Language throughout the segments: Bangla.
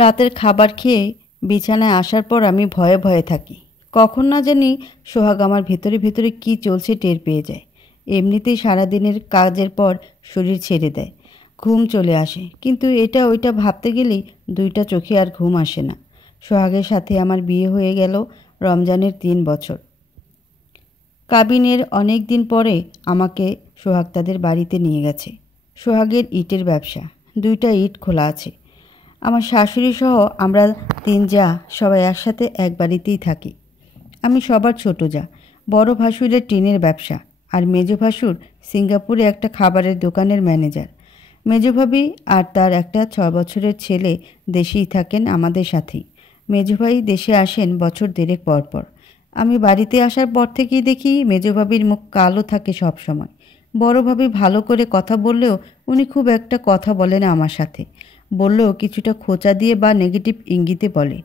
রাতের খাবার খেয়ে বিছানায় আসার পর আমি ভয়ে ভয়ে থাকি। কখন না জানি সোহাগ আমার ভেতরে ভেতরে কী চলছে টের পেয়ে যায়। এমনিতেই সারাদিনের কাজের পর শরীর ছেড়ে দেয়, ঘুম চলে আসে, কিন্তু এটা ওইটা ভাবতে গেলেই দুইটা চোখে আর ঘুম আসে না। সোহাগের সাথে আমার বিয়ে হয়ে গেল রমজানের 3 বছর। কাবিনের অনেক দিন পরে আমাকে সোহাগ তাদের বাড়িতে নিয়ে গেছে। সোহাগের ইটের ব্যবসা, 2টা ইট খোলা আছে। আমার শাশুড়ি সহ আমরা 3 যা সবাই একসাথে এক বাড়িতেই থাকি। আমি সবার ছোট যা। বড় ভাসুরের টিনের ব্যবসা, আর মেজো ভাসুর সিঙ্গাপুরে একটা খাবারের দোকানের ম্যানেজার। মেজো ভাবি আর তার একটা 6 বছরের ছেলে দেশেই থাকেন আমাদের সাথেই। মেজো ভাই দেশে আসেন বছর 1.5 পর পর। আমি বাড়িতে আসার পর থেকেই দেখি মেজো ভাবির মুখ কালো থাকে সব সময়। বড় ভাবি ভালো করে কথা বললেও উনি খুব একটা কথা বলে না আমার সাথে। বললেও কিছুটা খোঁচা দিয়ে বা নেগেটিভ ইঙ্গিতে বলে।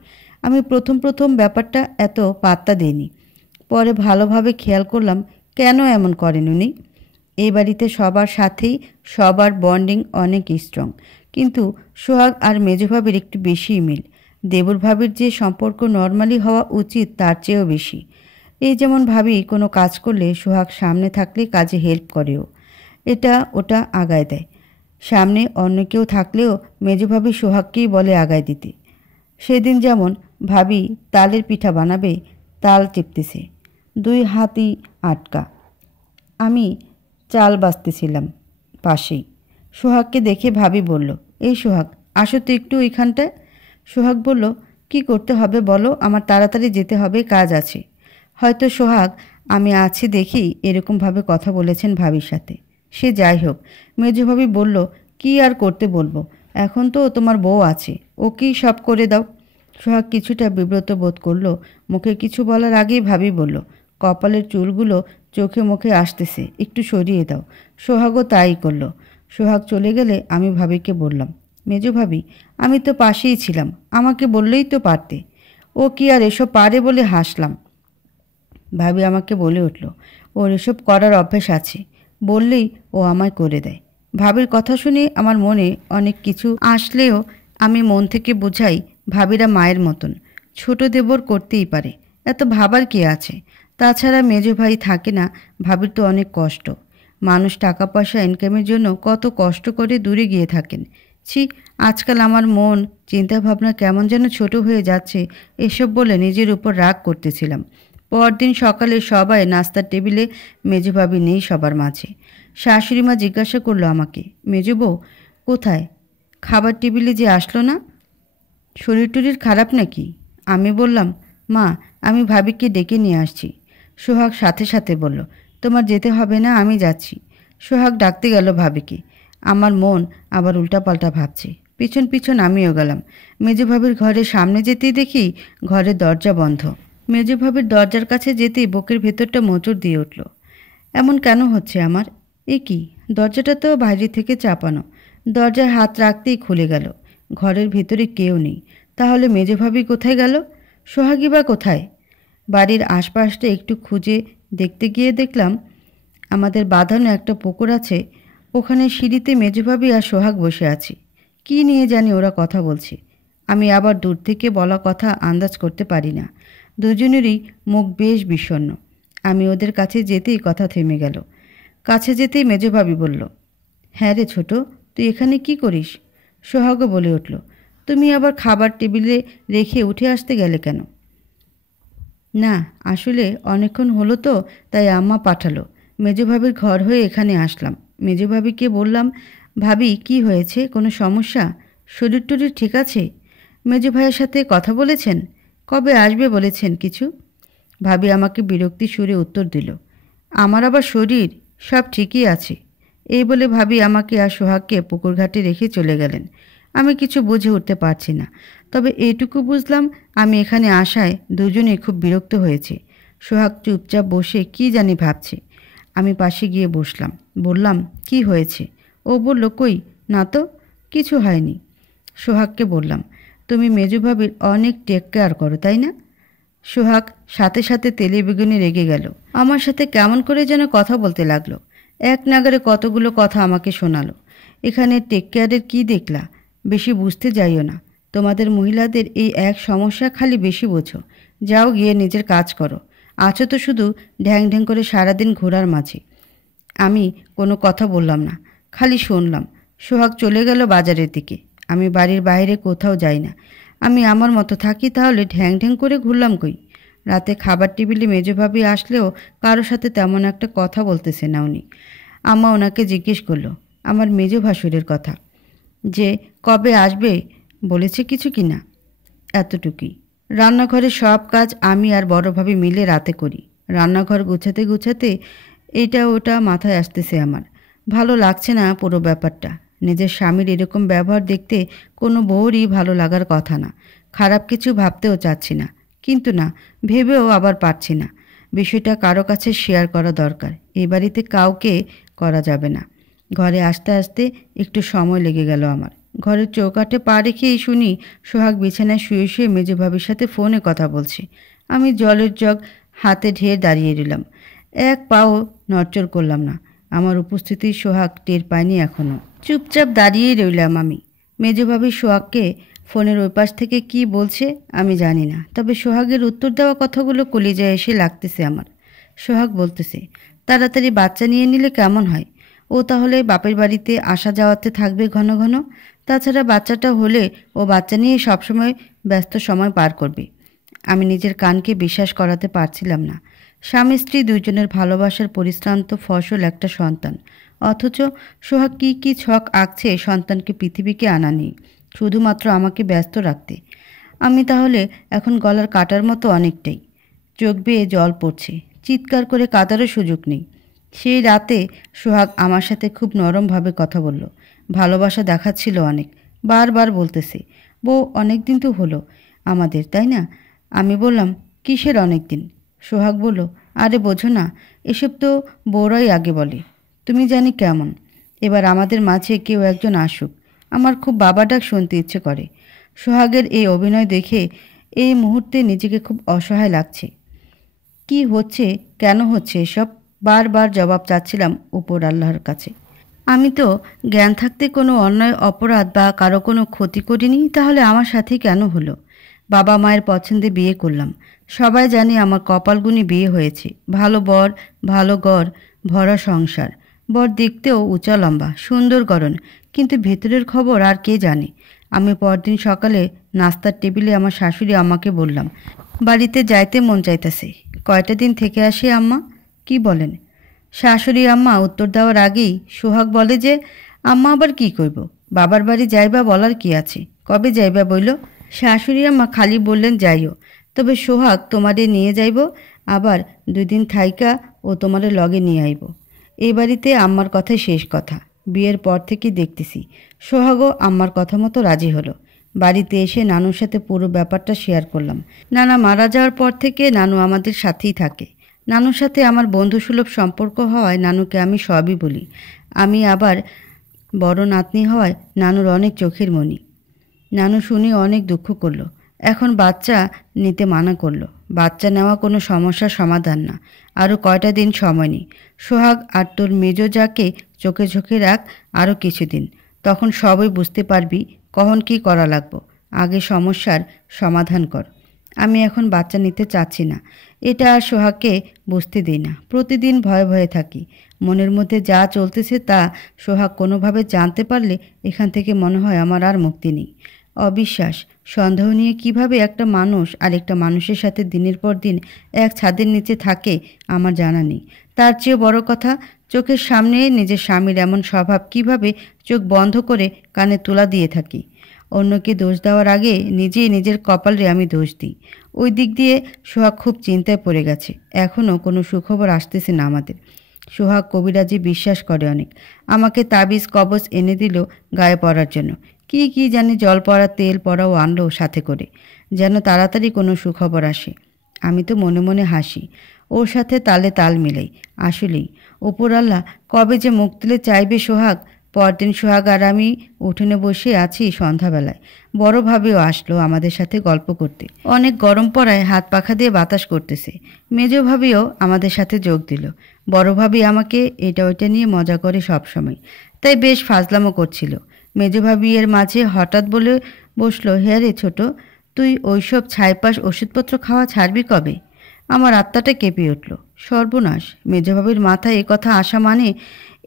আমি প্রথম ব্যাপারটা এত পাত্তা দিইনি। পরে ভালোভাবে খেয়াল করলাম কেন এমন করেন উনি। এই বাড়িতে সবার সাথেই সবার বন্ডিং অনেক স্ট্রং, কিন্তু সোহাগ আর মেজো ভাবির একটু বেশিই মিল। দেবর ভাবির যে সম্পর্ক নর্মালি হওয়া উচিত তার চেয়েও বেশি। এই যেমন ভাবি কোনো কাজ করলে সোহাগ সামনে থাকলে কাজে হেল্প করেও, এটা ওটা আগায় দেয়। সামনে অন্য কেউ থাকলেও মেজো ভাবি সোহাগকেই বলে আগায় দিতে। সেদিন যেমন ভাবি তালের পিঠা বানাবে, তাল টিপতেছে, 2 হাতই আটকা। আমি চাল বাছতেছিলাম পাশেই। সোহাগকে দেখে ভাবি বলল, এই সোহাগ, আসো তো একটু ওইখানটায়। সোহাগ বলল, কি করতে হবে বলো, আমার তাড়াতাড়ি যেতে হবে, কাজ আছে। হয়তো সোহাগ আমি আছি দেখেই এরকমভাবে কথা বলেছেন ভাবির সাথে। সে যাই হোক, মেজো ভাবি বলল, কি আর করতে বলবো, এখন তো তোমার বউ আছে, ওকেই সব করে দাও। সোহাগ কিছুটা বিব্রত বোধ করলো। মুখে কিছু বলার আগেই ভাবি বলল, কপালের চুলগুলো চোখে মুখে আসতেছে, একটু সরিয়ে দাও। সোহাগও তাই করল। সোহাগ চলে গেলে আমি ভাবিকে বললাম, মেজো ভাবি, আমি তো পাশেই ছিলাম, আমাকে বললেই তো পারতে। ও কি আর এসব পারে বলে হাসলাম। ভাবি আমাকে বলে উঠল, ওর এসব করার অভ্যেস আছে, বললেই ও আমায় করে দেয়। ভাবির কথা শুনে আমার মনে অনেক কিছু আসলেও আমি মন থেকে বুঝাই ভাবিরা মায়ের মতন, ছোট দেবর করতেই পারে, এত ভাবার কি আছে। তাছাড়া মেজো ভাই থাকে না, ভাবির তো অনেক কষ্ট। মানুষ টাকা পয়সা ইনকামের জন্য কত কষ্ট করে দূরে গিয়ে থাকেন। ছি, আজকাল আমার মন চিন্তাভাবনা কেমন যেন ছোট হয়ে যাচ্ছে, এসব বলে নিজের উপর রাগ করতেছিলাম। পরদিন সকালে সবাই নাস্তার টেবিলে, মেজো ভাবি নেই সবার মাঝে। শাশুড়ি মা জিজ্ঞাসা করলো আমাকে, মেজো বউ কোথায়, খাবার টেবিলে যে আসলো না, শরীর টরীর খারাপ নাকি? আমি বললাম, মা, আমি ভাবিকে ডেকে নিয়ে আসছি। সোহাগ সাথে সাথে বলল, তোমার যেতে হবে না, আমি যাচ্ছি। সোহাগ ডাকতে গেল ভাবিকে। আমার মন আবার উল্টাপাল্টা ভাবছে। পিছন পিছন আমিও গেলাম। মেজো ভাবির ঘরের সামনে যেতেই দেখি ঘরের দরজা বন্ধ। মেজো ভাবির দরজার কাছে যেতেই বুকের ভেতরটা মোচড় দিয়ে উঠল। এমন কেন হচ্ছে আমার? এ কি, দরজাটা তো বাইরে থেকে চাপানো। দরজায় হাত রাখতেই খুলে গেল। ঘরের ভেতরে কেউ নেই। তাহলে মেজো ভাবি কোথায় গেল? সোহাগী বা কোথায়? বাড়ির আশপাশটা একটু খুঁজে দেখতে গিয়ে দেখলাম আমাদের বাঁধানো একটা পুকুর আছে, ওখানে সিঁড়িতে মেজো ভাবি আর সোহাগ বসে আছে। কি নিয়ে জানি ওরা কথা বলছে। আমি আবার দূর থেকে বলা কথা আন্দাজ করতে পারি না। দুজনেরই মুখ বেশ বিষণ্ণ। আমি ওদের কাছে যেতেই কথা থেমে গেল। কাছে যেতেই মেজো ভাবি বলল, হ্যাঁ রে ছোট, তুই এখানে কি করিস? সোহাগও বলে উঠল, তুমি আবার খাবার টেবিলে রেখে উঠে আসতে গেলে কেন? না, আসলে অনেকক্ষণ হলো তো, তাই আম্মা পাঠালো। মেজো ভাবির ঘর হয়ে এখানে আসলাম। মেজো ভাবিকে বললাম, ভাবি কি হয়েছে, কোনো সমস্যা, শরীর টরীর ঠিক আছে? মেজো ভাইয়ের সাথে কথা বলেছেন? কবে আসবে বলেছেন কিছু? ভাবি আমাকে বিরক্তি সুরে উত্তর দিল, আমার আবার শরীর, সব ঠিকই আছে। এই বলে ভাবি আমাকে আর সোহাগকে পুকুর ঘাটে রেখে চলে গেলেন। আমি কিছু বুঝে উঠতে পারছি না, তবে এইটুকু বুঝলাম আমি এখানে আসায় দুজনেই খুব বিরক্ত হয়েছে। সোহাগ চুপচাপ বসে কি জানি ভাবছে। আমি পাশে গিয়ে বসলাম, বললাম, কি হয়েছে? ও বলল, কই না তো, কিছু হয়নি। সোহাগকে বললাম, তুমি মেজো ভাবির অনেক টেক কেয়ার করো তাই না? সোহাগ সাথে সাথে তেলে বেগুনে রেগে গেল। আমার সাথে কেমন করে যেন কথা বলতে লাগলো। এক নাগারে কতগুলো কথা আমাকে শোনালো। এখানে টেক কেয়ারের কী দেখলা? বেশি বুঝতে যাইও না। তোমাদের মহিলাদের এই এক সমস্যা খালি বেশি বোঝো। যাও গিয়ে নিজের কাজ করো। আছো তো শুধু ঢ্যাং ঢ্যাং করে সারাদিন ঘোরার মাঝে। আমি কোনো কথা বললাম না, খালি শুনলাম। সোহাগ চলে গেল বাজারের দিকে। আমি বাড়ির বাইরে কোথাও যাই না। আমি আমার মতো থাকি, তাহলে ঢ্যাং ঢ্যাং করে ঘুরলাম কই? রাতে খাবার টেবিলে মেজভাবি আসলেও কারোর সাথে তেমন একটা কথা বলতেছে না উনি। আম্মা ওনাকে জিজ্ঞেস করলো আমার মেজ ভাসুরের কথা, যে কবে আসবে, বলেছে কিছু কি না। এতটুকুই। রান্নাঘরে সব কাজ আমি আর বড় ভাবি মিলে রাতে করি। রান্নাঘর গুছাতে গুছাতে এটা ওটা মাথায় আসতেছে আমার। ভালো লাগছে না পুরো ব্যাপারটা। নিজের স্বামীর এরকম ব্যবহার দেখতে কোনো বউরই ভালো লাগার কথা না। খারাপ কিছু ভাবতেও চাচ্ছি না, কিন্তু না ভেবেও আবার পারছি না। বিষয়টা কারো কাছে শেয়ার করা দরকার। এই বাড়িতে কাউকে করা যাবে না। ঘরে আসতে আসতে একটু সময় লেগে গেল আমার। ঘরের চৌকাঠে পা রেখেই শুনি সোহাগ বিছানায় শুয়ে শুয়ে মেজো ভাবির সাথে ফোনে কথা বলছে। আমি জলের জগ হাতে ঢের দাঁড়িয়ে রইলাম। এক পাও নড়চড় করলাম না। আমার উপস্থিতি সোহাগ টের পায়নি এখনও। চুপচাপ দাঁড়িয়েই রইলাম আমি। মেজো ভাবি সোহাগকে ফোনের ওই পাশ থেকে কি বলছে আমি জানি না, তবে সোহাগের উত্তর দেওয়া কথাগুলো কলিজায় এসে লাগতেছে আমার। সোহাগ বলতেছে, তাড়াতাড়ি বাচ্চা নিয়ে নিলে কেমন হয়? ও তাহলে বাপের বাড়িতে আসা যাওয়াতে থাকবে ঘন ঘন। তাছাড়া বাচ্চাটা হলে ও বাচ্চা নিয়ে সবসময় ব্যস্ত সময় পার করবে। আমি নিজের কানকে বিশ্বাস করাতে পারছিলাম না। স্বামী স্ত্রী দুইজনের ভালোবাসার পরিশ্রান্ত ফসল একটা সন্তান, অথচ সোহাগ কী কী ছক আঁকছে সন্তানকে পৃথিবীকে আনা নেই, শুধুমাত্র আমাকে ব্যস্ত রাখতে। আমি তাহলে এখন গলার কাটার মতো অনেকটাই। চোখ বেয়ে জল পড়ছে, চিৎকার করে কাঁদারও সুযোগ নেই। সেই রাতে সোহাগ আমার সাথে খুব নরমভাবে কথা বলল, ভালোবাসা দেখাচ্ছিল অনেক। বারবার বলতেছে, বউ অনেক দিন তো হলো আমাদের, তাই না? আমি বললাম, কিসের অনেক দিন? সোহাগ বলল, আরে বোঝো না, এসব তো বউরাই আগে বলে। তুমি জানি কেমন। এবার আমাদের মাঝে কেউ একজন আসুক, আমার খুব বাবা ডাক শুনতে ইচ্ছে করে। সোহাগের এই অভিনয় দেখে এই মুহূর্তে নিজেকে খুব অসহায় লাগছে। কি হচ্ছে, কেন হচ্ছে এসব? বারবার জবাব চাচ্ছিলাম উপর আল্লাহর কাছে। আমি তো জ্ঞান থাকতে কোনো অন্যায় অপরাধ বা কারো কোনো ক্ষতি করিনি, তাহলে আমার সাথে কেন হলো? বাবা মায়ের পছন্দে বিয়ে করলাম। সবাই জানে আমার কপালগুনি বিয়ে হয়েছে। ভালো বর, ভালো গড়, ভরা সংসার। বর দেখতেও উঁচা লম্বা, সুন্দর গড়ন, কিন্তু ভেতরের খবর আর কে জানে? আমি পরদিন সকালে নাস্তার টেবিলে আমার শাশুড়ি আম্মাকে বললাম, বাড়িতে যাইতে মন চাইতেছে, কয়টা দিন থেকে আসি আম্মা? কি বলেন? শাশুড়ি আম্মা উত্তর দেওয়ার আগেই সোহাগ বলে যে, আম্মা আবার কি করব, বাবার বাড়ি যাইবা বলার কি আছে, কবে যাইবা বইল? শাশুড়ি আম্মা খালি বললেন যাইও, তবে সোহাগ তোমারে নিয়ে যাইব, আবার 2 দিন থাইকা ও তোমারে লগে নিয়ে আইব। এই বাড়িতে আম্মার কথাই শেষ কথা। বিয়ের পর থেকে দেখতেছি সোহাগও আম্মার কথা মতো রাজি হলো। বাড়িতে এসে নানুর সাথে পুরো ব্যাপারটা শেয়ার করলাম। নানা মারা যাওয়ার পর থেকে নানু আমাদের সাথেই থাকে। নানুর সাথে আমার বন্ধুসুলভ সম্পর্ক হওয়ায় নানুকে আমি সবই বলি। আমি আবার বড় নাতনি হওয়ায় নানুর অনেক চোখের মণি। নানু শুনে অনেক দুঃখ করলো। এখন বাচ্চা নিতে মানা করলো। বাচ্চা নেওয়া কোনো সমস্যার সমাধান না। আরও কয়টা দিন সময় নেই। সোহাগ আর তোর মেজো যাকে চোখে চোখে রাখ আরও কিছুদিন, তখন সবই বুঝতে পারবি কখন কি করা লাগবো। আগে সমস্যার সমাধান কর। আমি এখন বাচ্চা নিতে চাচ্ছি না, এটা আর সোহাগকে বুঝতে দিই না। প্রতিদিন ভয়ে ভয়ে থাকি। মনের মধ্যে যা চলতেছে তা সোহাগ কোনোভাবে জানতে পারলে এখান থেকে মনে হয় আমার আর মুক্তি নেই। অবিশ্বাস, সন্দেহ নিয়ে কিভাবে একটা মানুষ আরেকটা মানুষের সাথে দিনের পর দিন এক ছাদের নিচে থাকে আমার জানা নেই। তার চেয়ে বড় কথা, চোখের সামনে নিজের স্বামীর এমন স্বভাব কিভাবে চোখ বন্ধ করে কানে তুলা দিয়ে থাকি। অন্যকে দোষ দেওয়ার আগে নিজেই নিজের কপালে আমি দোষ দিই। ওই দিক দিয়ে সোহাগ খুব চিন্তায় পড়ে গেছে। এখনও কোনো সুখবর আসতেছে না আমাদের। সোহাগ কবিরাজি বিশ্বাস করে অনেক। আমাকে তাবিজ কবচ এনে দিল গায়ে পরার জন্য। কি কি জানি জল পড়া, তেল পড়াও আনলো সাথে করে, যেন তাড়াতাড়ি কোনো সুখবর আসে। আমি তো মনে মনে হাসি, ওর সাথে তালে তাল মিলাই। আসলেই ওপরআল্লাহ কবে যে মুখ তুলে চাইবে সোহাগ। পরদিন সোহাগ আর আমি উঠোনে বসে আছি সন্ধ্যাবেলায়। বড় ভাবিও আসলো আমাদের সাথে গল্প করতে। অনেক গরম পড়ায় হাত পাখা দিয়ে বাতাস করতেছে। মেজো ভাবিও আমাদের সাথে যোগ দিল। বড় ভাবি আমাকে এটা ওইটা নিয়ে মজা করে সব সময়, তাই বেশ ফাজলামো করছিল। মেজো ভাবি এর মাঝে হঠাৎ বসলো। হ্যাঁ রে ছোট, তুই ওইসব ছাইপাশ ওষুধপত্র খাওয়া ছাড়বি কবে? আমার আত্মাটা কেঁপে উঠল। সর্বনাশ, মেজভাবির মাথায় এ কথা আসা মানে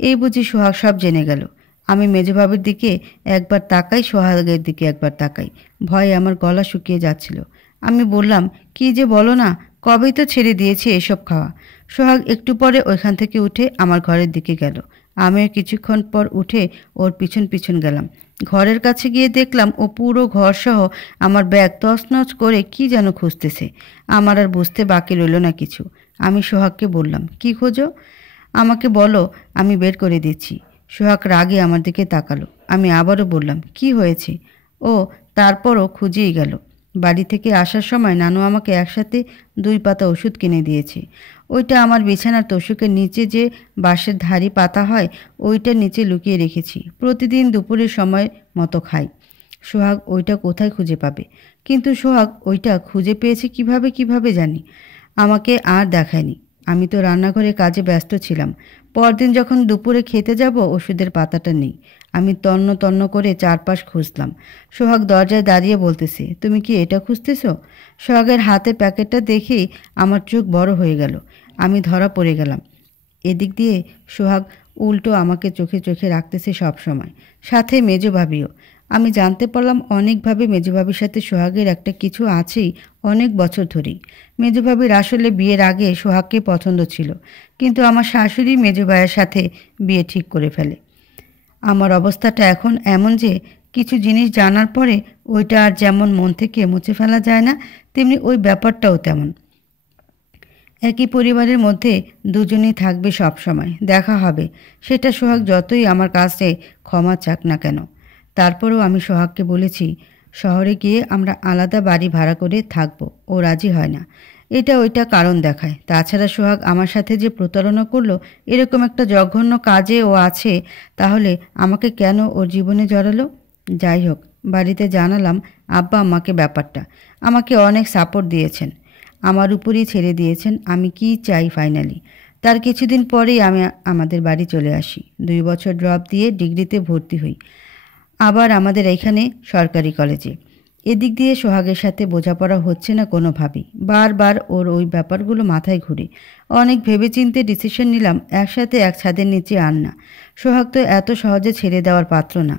এই বুঝি সোহাগ সব জেনে গেল। আমি মেজভাবির দিকে একবার তাকাই, সোহাগের দিকে একবার তাকাই। ভয়ে আমার গলা শুকিয়ে যাচ্ছিল। আমি বললাম, কি যে বলো না, কবেই তো ছেড়ে দিয়েছি এসব খাওয়া। সোহাগ একটু পরে ওইখান থেকে উঠে আমার ঘরের দিকে গেল। আমিও কিছুক্ষণ পর উঠে ওর পিছন পিছন গেলাম। ঘরের কাছে গিয়ে দেখলাম ও পুরো ঘরসহ আমার ব্যাগ তছনছ করে কি যেন খুঁজতেছে। আমার আর বুঝতে বাকি রইল না কিছু। আমি সোহাগকে বললাম, কি খোঁজো? আমাকে বলো, আমি বের করে দিচ্ছি। সোহাগ রাগে আমার দিকে তাকালো। আমি আবারও বললাম, কি হয়েছে? ও তারপরও খুঁজেই গেল। বাড়ি থেকে আসার সময় নানু আমাকে একসাথে 2 পাতা ওষুধ কিনে দিয়েছে। ওইটা আমার বিছানার তোষকের নিচে যে বাঁশের ধারি পাতা হয়, ওইটার নিচে লুকিয়ে রেখেছি। প্রতিদিন দুপুরের সময় মতো খাই। সোহাগ ওইটা কোথায় খুঁজে পাবে? কিন্তু সোহাগ ওইটা খুঁজে পেয়েছে কিভাবে জানি। আমাকে আর দেখায়নি। আমি তো রান্নাঘরে কাজে ব্যস্ত ছিলাম। পরদিন যখন দুপুরে খেতে যাব, ওষুধের পাতাটা নেই। আমি তন্ন তন্ন করে চারপাশ খুঁজলাম। সোহাগ দরজায় দাঁড়িয়ে বলতেছে, তুমি কি এটা খুঁজতেছ? সোহাগের হাতে প্যাকেটটা দেখেই আমার চোখ বড় হয়ে গেল। আমি ধরা পড়ে গেলাম। এদিক দিয়ে সোহাগ উল্টো আমাকে চোখে চোখে রাখতেছে সব সময়, সাথে মেজ ভাবিও। আমি জানতে পারলাম অনেকভাবে মেজভাবির সাথে সোহাগের একটা কিছু আছেই, অনেক বছর ধরেই। মেজভাবির আসলে বিয়ের আগে সোহাগকে পছন্দ ছিল, কিন্তু আমার শাশুড়ি মেজ ভাইয়ের সাথে বিয়ে ঠিক করে ফেলে। আমার অবস্থাটা এখন এমন যে কিছু জিনিস জানার পরে ওইটা আর যেমন মন থেকে মুছে ফেলা যায় না, তেমনি ওই ব্যাপারটাও তেমন। একই পরিবারের মধ্যে দুজনেই থাকবে সব সময়, দেখা হবে, সেটা সোহাগ যতই আমার কাছে ক্ষমা চাক না কেন। তারপরেও আমি সোহাগকে বলেছি, শহরে গিয়ে আমরা আলাদা বাড়ি ভাড়া করে থাকবো। ও রাজি হয় না। এটা ওইটা কারণ দেখায়। তাছাড়া সোহাগ আমার সাথে যে প্রতারণা করলো, এরকম একটা জঘন্য কাজে ও আছে, তাহলে আমাকে কেন ওর জীবনে জড়ালো? যাই হোক, বাড়িতে জানালাম আব্বা আম্মাকে ব্যাপারটা। আমাকে অনেক সাপোর্ট দিয়েছেন, আমার উপরই ছেড়ে দিয়েছেন। আমি কি চাই ফাইনালি। তার কিছুদিন পরেই আমি আমাদের বাড়ি চলে আসি। 2 বছর ড্রপ দিয়ে ডিগ্রিতে ভর্তি হই আবার আমাদের এখানে সরকারি কলেজে। এদিক দিয়ে সোহাগের সাথে বোঝাপড়া হচ্ছে না কোনোভাবেই। বারবার ওর ওই ব্যাপারগুলো মাথায় ঘুরে। অনেক ভেবেচিন্তে ডিসিশন নিলাম একসাথে এক ছাদের নিচে আন না। সোহাগ তো এত সহজে ছেড়ে দেওয়ার পাত্র না।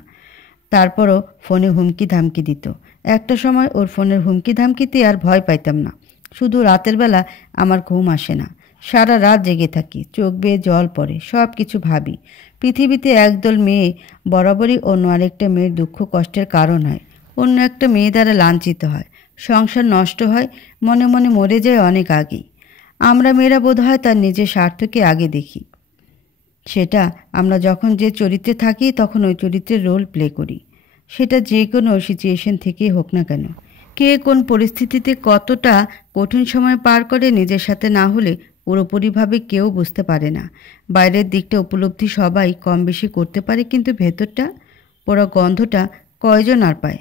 তারপরও ফোনে হুমকি ধামকি দিত। একটা সময় ওর ফোনের হুমকি ধামকিতে আর ভয় পাইতাম না। শুধু রাতের বেলা আমার ঘুম আসে না। সারা রাত জেগে থাকি, চোখ বেয়ে জল পড়ে, সব কিছু ভাবি। পৃথিবীতে একদল মেয়ে বরাবরই অন্য আরেকটা মেয়ের দুঃখ কষ্টের কারণ হয়, অন্য একটা মেয়ে দ্বারা লাঞ্ছিত হয়, সংসার নষ্ট হয়, মনে মনে মরে যায় অনেক আগেই। আমরা মেয়েরা বোধ হয় তার নিজের স্বার্থকে আগে দেখি। সেটা আমরা যখন যে চরিত্রে থাকি তখন ওই চরিত্রের রোল প্লে করি, সেটা যে কোনো সিচুয়েশন থেকেই হোক না কেন। কে কোন পরিস্থিতিতে কতটা কঠিন সময় পার করে নিজের সাথে না হলে পুরোপুরিভাবে কেউ বুঝতে পারে না। বাইরের দিকটা উপলব্ধি সবাই কম বেশি করতে পারে, কিন্তু ভেতরটা পোড়া গন্ধটা কয়জন আর পায়?